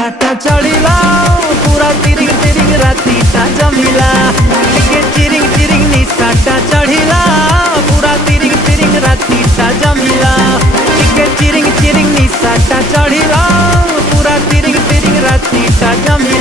निशाटा चढ़िला पूरा तिरिंग तिरिंग रातीटा जमिला टिके चिरिंग चिरिंग निशाटा चढ़िला पूरा तिरिंग तिरिंग रातीटा जमिला टिके चिरिंग चिरिंग निशाटा चढ़िला पूरा तिरिंग तिरिंग रातीटा जमिला।